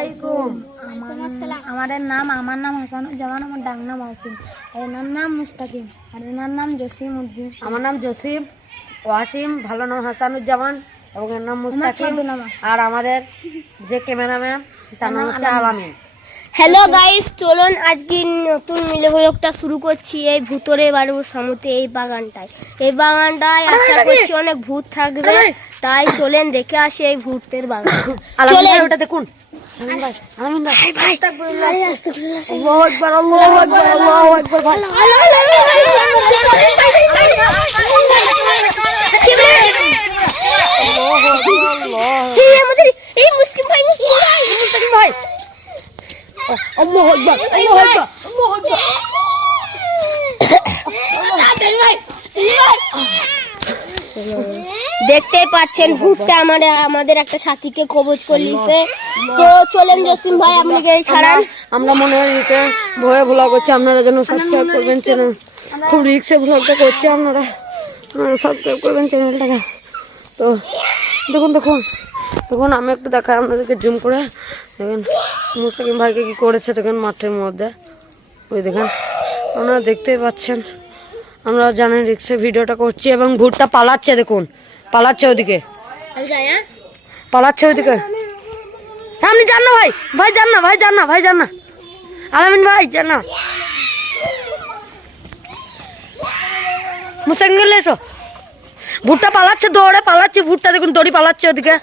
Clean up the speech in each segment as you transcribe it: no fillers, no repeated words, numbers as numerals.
আলাইকুম। আমার নাম হাসানুজ্জামান, আমার ডাক নাম আসিম, এনার নাম মুস্তাকিম, আর এনার নাম জসিম উদ্দিন। আমার নাম জসিম ওয়াসিম, ভালো নাম হাসানুজ্জামান এবং এর নাম মুস্তাকিম। আর আমাদের যে ক্যামেরাম্যান তার নাম হচ্ছে আলামিন। হ্যালো গাইস, চলুন আজকে নতুন মিলবলকটা শুরু করছি এই ভূতরে বাড়ির সামনে এই বাগানটায়। আশা করছি অনেক ভূত থাকবে, তাই চলেন দেখে আসি এই ভূতের বাগান। চলেন ওটা দেখুন। আলামিন ভাই ভাই আল্লাহু আকবার, আল্লাহু আকবার, আল্লাহু আকবার ভাই। আমাদের এই মুসলিম ভাই, মুস্তাকিম ভাই আল্লাহু আকবার, আল্লাহু আকবার, আল্লাহু আকবার। দেখতেই পাচ্ছেন ভূতটা আমাদের একটা সাথীকে কবজ করলিছে। তো চলেন জসিম ভাই, আপনাকে ছাড়ান। আমরা মনে হয় ভয়ে ভুলা করছি, আপনারা যেন সাবস্ক্রাইব করবেন চ্যানেল। খুব রিক্সে ভ্লগটা করছি, আপনারা সাবস্ক্রাইব করবেন চ্যানেলটাকে। তো দেখুন দেখুন দেখুন, আমি একটু দেখাই আপনাদেরকে জুম করে। দেখেন মুস্তাকিম ভাইকে কি করেছে, দেখেন মাঠের মধ্যে। ওই দেখেন, আপনারা দেখতেই পাচ্ছেন। আমরা জানেন রিক্সে ভিডিওটা করছি এবং ভূতটা পালাচ্ছে, দেখুন পালাচ্ছে ওদিকে, পালাচ্ছে ওদিকে। আপনি যান না ভাই, ভাই যান না, ভাই যান না, ভাই যান না, আলামিন ভাই যান না। মুস্তাকিম গেলে এসো। ভুট্টা পালাচ্ছে, দৌড়ে পালাচ্ছে ভুট্টা, দেখুন দড়ি পালাচ্ছে ওদিকে।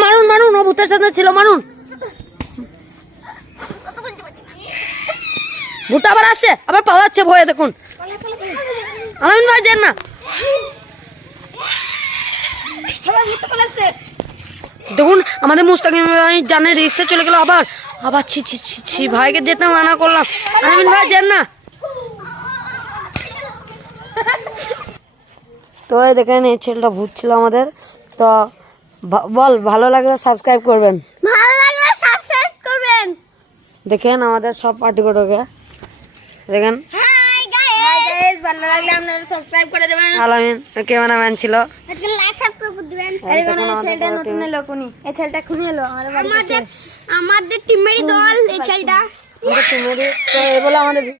মারুন মারুন, ও ভূতের সাথে ছিল, মারুন। ভুট্টা আবার আসছে, আবার পালাচ্ছে ভয়ে, দেখুন। আলামিন ভাই যান না। দেখুন আমাদের মুস্তাকিম ভাই জানে রিক্সে চলে গেল, আবার আবার ছি ছি ছি ছি, ভাইকে যেতে মানা করলাম। আলামিন ভাই যান না। তো এই দেখেন, এই ছেলেটা ভূত ছিল আমাদের। তো বল, ভালো লাগলে সাবস্ক্রাইব করবেন, দেখেন আমাদের সব পার্টিগুলোকে দেখেন। ভালো লাগলে আপনারা সাবস্ক্রাইব করে দেবেন। আলামিন ক্যামেরাম্যান ছিল। এই ছেলেটা খুনি এলো আমাদের টিমেরই দল এই ছেলেটা। তো এই বলে আমাদের